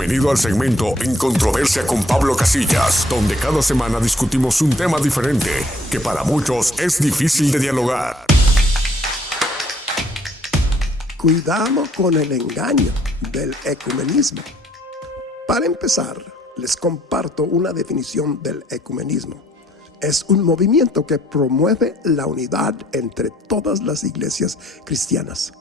Bienvenido al segmento En Controversia con Pablo Casillas, donde cada semana discutimos un tema diferente que para muchos es difícil de dialogar. Cuidado con el engaño del ecumenismo. Para empezar, les comparto una definición del ecumenismo. Es un movimiento que promueve la unidad entre todas las iglesias cristianas.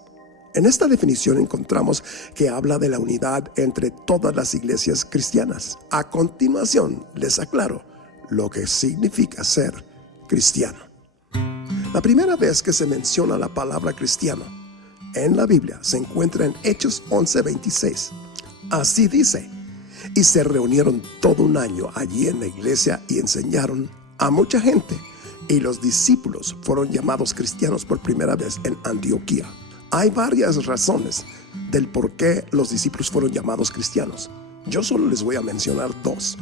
En esta definición encontramos que habla de la unidad entre todas las iglesias cristianas. A continuación, les aclaro lo que significa ser cristiano. La primera vez que se menciona la palabra cristiano en la Biblia se encuentra en Hechos 11:26. Así dice: y se reunieron todo un año allí en la iglesia y enseñaron a mucha gente, y los discípulos fueron llamados cristianos por primera vez en Antioquía. Hay varias razones del por qué los discípulos fueron llamados cristianos. Yo solo les voy a mencionar dos.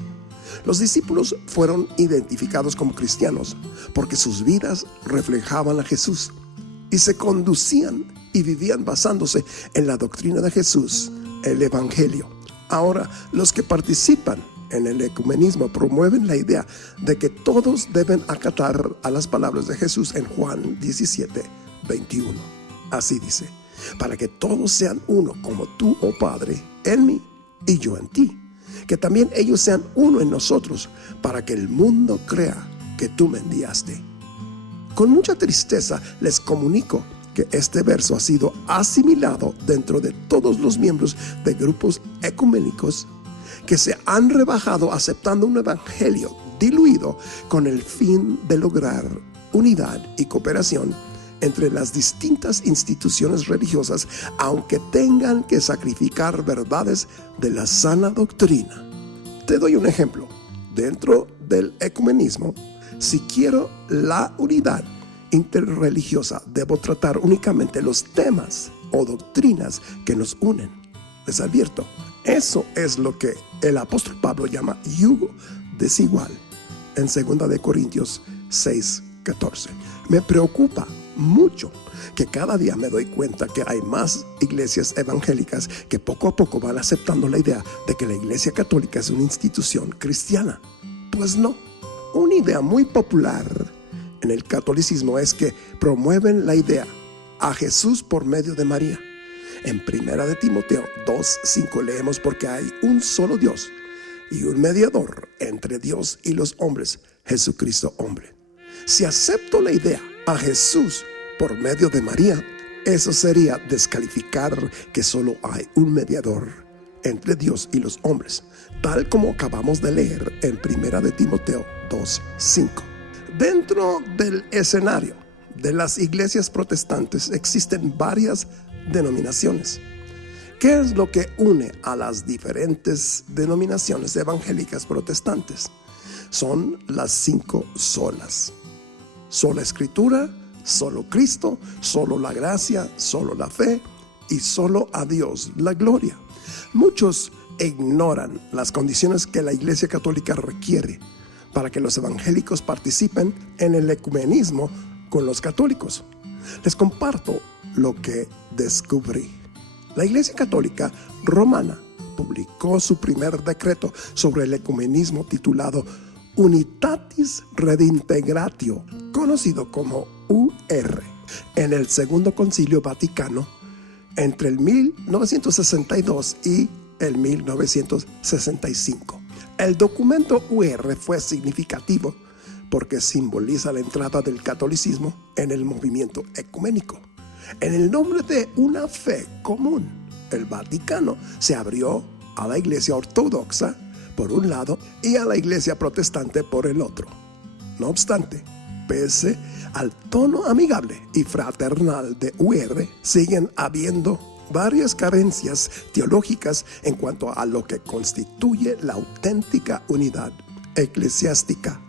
Los discípulos fueron identificados como cristianos porque sus vidas reflejaban a Jesús y se conducían y vivían basándose en la doctrina de Jesús, el Evangelio. Ahora, los que participan en el ecumenismo promueven la idea de que todos deben acatar a las palabras de Jesús en Juan 17:21. Así dice: para que todos sean uno, como tú, oh Padre, en mí y yo en ti. Que también ellos sean uno en nosotros, para que el mundo crea que tú me enviaste. Con mucha tristeza les comunico que este verso ha sido asimilado dentro de todos los miembros de grupos ecuménicos que se han rebajado aceptando un evangelio diluido con el fin de lograr unidad y cooperación entre las distintas instituciones religiosas, aunque tengan que sacrificar verdades de la sana doctrina. Te doy un ejemplo. Dentro del ecumenismo, si quiero la unidad interreligiosa, debo tratar únicamente los temas o doctrinas que nos unen. Les advierto, eso es lo que el apóstol Pablo llama yugo desigual en 2 de Corintios 6:14. Me preocupa mucho que cada día me doy cuenta que hay más iglesias evangélicas que poco a poco van aceptando la idea de que la iglesia católica es una institución cristiana. Pues no. Una idea muy popular en el catolicismo es que promueven la idea a Jesús por medio de María. En 1 de Timoteo 2:5 leemos: porque hay un solo Dios y un mediador entre Dios y los hombres, Jesucristo hombre. Si acepto la idea a Jesús por medio de María, eso sería descalificar que solo hay un mediador entre Dios y los hombres, tal como acabamos de leer en 1 de Timoteo 2:5. Dentro del escenario de las iglesias protestantes existen varias denominaciones. ¿Qué es lo que une a las diferentes denominaciones evangélicas protestantes? Son las 5 solas: sola escritura, solo Cristo, solo la gracia, solo la fe y solo a Dios la gloria. Muchos ignoran las condiciones que la Iglesia Católica requiere para que los evangélicos participen en el ecumenismo con los católicos. Les comparto lo que descubrí. La Iglesia Católica Romana publicó su primer decreto sobre el ecumenismo titulado Unitatis Redintegratio, conocido como UR, en el Segundo Concilio Vaticano entre el 1962 y el 1965. El documento UR fue significativo porque simboliza la entrada del catolicismo en el movimiento ecuménico. En el nombre de una fe común, el Vaticano se abrió a la Iglesia Ortodoxa por un lado y a la Iglesia Protestante por el otro. No obstante, pese al tono amigable y fraternal de UR, siguen habiendo varias carencias teológicas en cuanto a lo que constituye la auténtica unidad eclesiástica.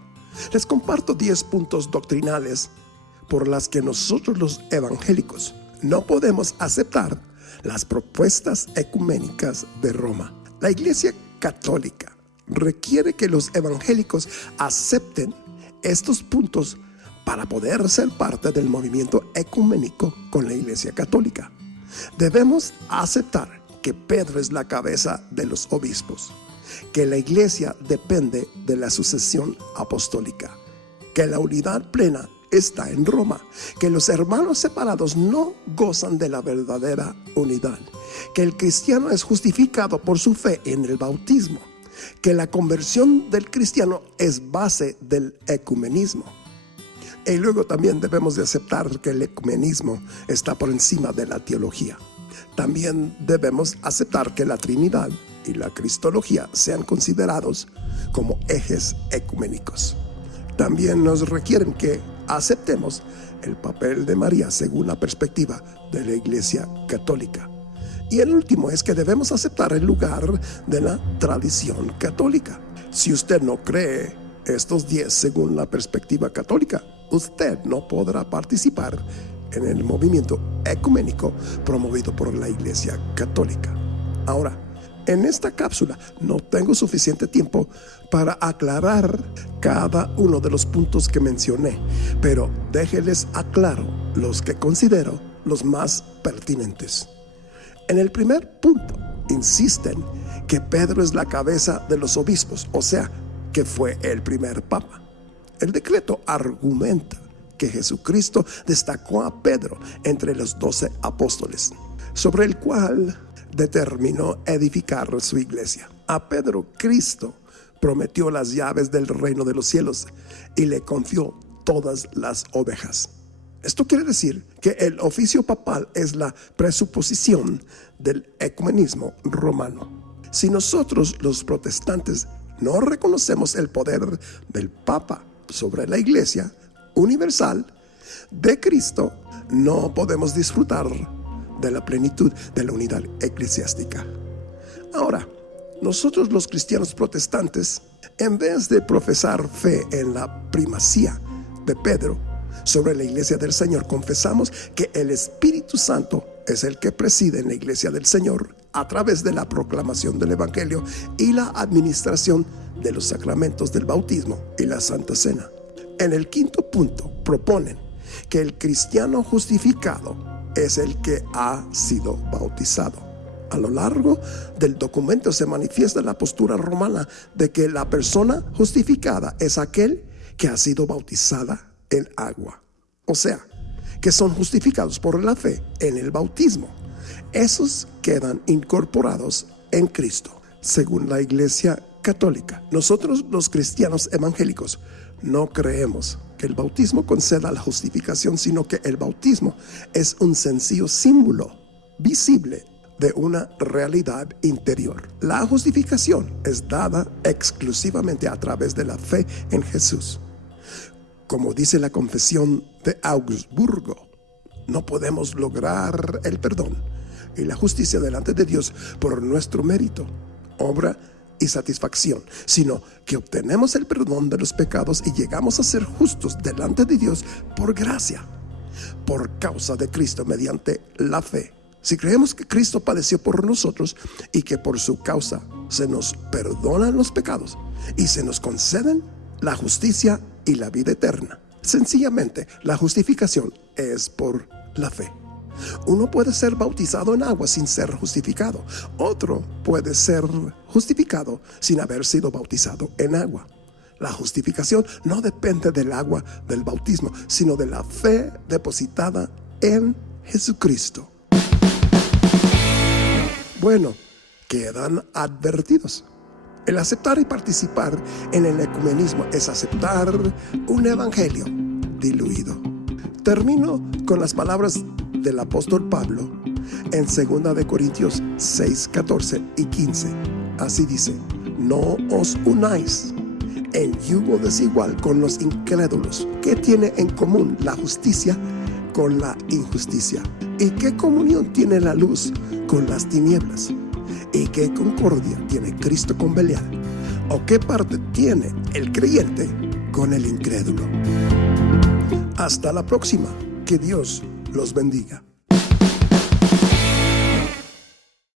Les comparto 10 puntos doctrinales por las que nosotros los evangélicos no podemos aceptar las propuestas ecuménicas de Roma. La Iglesia Católica requiere que los evangélicos acepten estos puntos para poder ser parte del movimiento ecuménico con la Iglesia Católica. Debemos aceptar que Pedro es la cabeza de los obispos, que la iglesia depende de la sucesión apostólica, que la unidad plena está en Roma, que los hermanos separados no gozan de la verdadera unidad, que el cristiano es justificado por su fe en el bautismo, que la conversión del cristiano es base del ecumenismo. Y luego también debemos de aceptar que el ecumenismo está por encima de la teología. También debemos aceptar que la Trinidad y la Cristología sean considerados como ejes ecuménicos. También nos requieren que aceptemos el papel de María según la perspectiva de la Iglesia Católica. Y el último es que debemos aceptar el lugar de la tradición católica. Si usted no cree estos 10 según la perspectiva católica, usted no podrá participar en el movimiento ecuménico promovido por la Iglesia Católica. Ahora, en esta cápsula no tengo suficiente tiempo para aclarar cada uno de los puntos que mencioné, pero déjenles aclaro los que considero los más pertinentes. En el primer punto, insisten que Pedro es la cabeza de los obispos, o sea, que fue el primer papa. El decreto argumenta que Jesucristo destacó a Pedro entre los 12 apóstoles, sobre el cual determinó edificar su iglesia. A Pedro, Cristo prometió las llaves del reino de los cielos y le confió todas las ovejas. Esto quiere decir que el oficio papal es la presuposición del ecumenismo romano. Si nosotros, los protestantes, no reconocemos el poder del Papa sobre la Iglesia universal de Cristo, no podemos disfrutar de la plenitud de la unidad eclesiástica. Ahora, nosotros los cristianos protestantes, en vez de profesar fe en la primacía de Pedro sobre la iglesia del Señor, confesamos que el Espíritu Santo es el que preside en la iglesia del Señor a través de la proclamación del Evangelio y la administración de los sacramentos del bautismo y la Santa Cena. En el quinto punto proponen que el cristiano justificado es el que ha sido bautizado. A lo largo del documento se manifiesta la postura romana de que la persona justificada es aquel que ha sido bautizada en agua. O sea, que son justificados por la fe en el bautismo. Esos quedan incorporados en Cristo, según la Iglesia Católica. Nosotros, los cristianos evangélicos, no creemos que el bautismo conceda la justificación, sino que el bautismo es un sencillo símbolo visible de una realidad interior. La justificación es dada exclusivamente a través de la fe en Jesús. Como dice la Confesión de Augsburgo, no podemos lograr el perdón y la justicia delante de Dios por nuestro mérito, obra y satisfacción, sino que obtenemos el perdón de los pecados y llegamos a ser justos delante de Dios por gracia, por causa de Cristo, mediante la fe. Si creemos que Cristo padeció por nosotros y que por su causa se nos perdonan los pecados y se nos conceden la justicia y la vida eterna, sencillamente la justificación es por la fe. Uno puede ser bautizado en agua sin ser justificado. Otro puede ser justificado sin haber sido bautizado en agua. La justificación no depende del agua del bautismo, sino de la fe depositada en Jesucristo. Bueno, quedan advertidos. El aceptar y participar en el ecumenismo es aceptar un evangelio diluido. Termino con las palabras del apóstol Pablo en 2 de Corintios 6, 14 y 15. Así dice: no os unáis en yugo desigual con los incrédulos. ¿Qué tiene en común la justicia con la injusticia? ¿Y qué comunión tiene la luz con las tinieblas? ¿Y qué concordia tiene Cristo con Belial? ¿O qué parte tiene el creyente con el incrédulo? Hasta la próxima. Que Dios los bendiga.